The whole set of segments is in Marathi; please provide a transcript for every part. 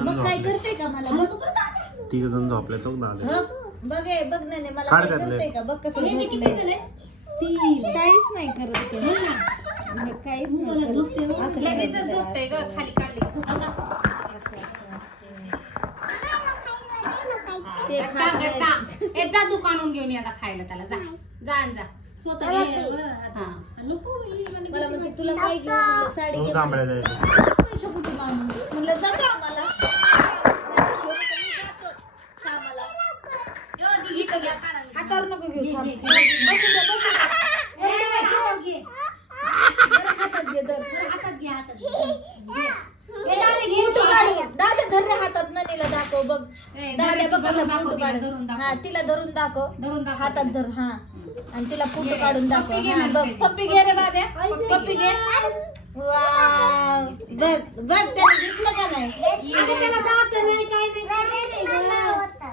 बघ काय करते का मला बघ. तिघ जण झोपले तो दादा. बघ बघ नाही मला काय करते का बघ कसं झोपलंय. ती काहीच नाही करत ते. काहीच नाही झोपते ग खाली काढली ते जा दुकानून घेऊन या खायला त्याला जा जा जा स्वतः मला म्हणते तुला काय घेऊ साडी तू सांभाळायला पैसे कुठे मागून म्हणलं जा का आम्हाला हातावर नको घेऊ दादा धर रे हातात ननीला दाखव बघ दादा बघ हा तिला धरून दाखव हातात धर हा आणि तिला फोटो काढून दाखव हा बघ पप्पी घे रे बाब्या पप्पी घे वाव बघ बघ त्याला दिसलं का नाही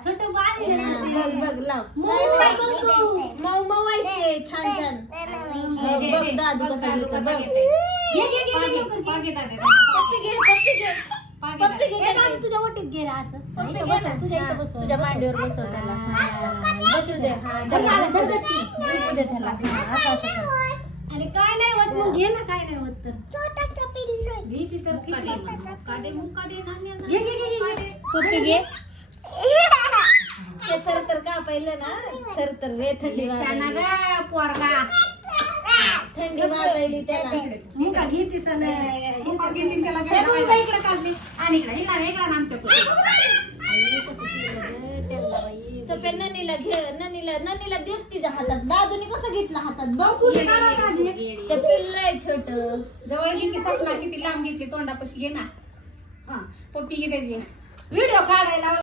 बघ बघ लाव मऊ मऊ व्हायचे छान छान बघ दादू कसा घेतो बघ पप्पी घे पप्पी घे पप्पी घे तुझ्या वाटीत गेला असं तुझ्या मांडीवर बसव त्याला बसू दे दे त्याला असं असं कर. आणि काय नाही होत मग घे ना काय नाही होत तर छोटासा पिल्लू घे ती तर काढे मुक्का दे ना घे घे घे पप्पी घे ते तर का पाहिलं ना तर रे थंडी वाजायली पोरगा थंडी वाजायली त्याला मुका घे ती सल मुका घे ती त्याला घे इकडे काढली आणि इकडे इकडे आमच्या सप्या ननीला घे ननीला देस तिच्या हातात दादूनी कसं घेतलं हातात बघ ते पिल्लू आहे छोट जवळ घेतली सपना किती लांब घेतली तोंडापाशी घे ना हा पप्पी घे त्याची व्हिडिओ काढायला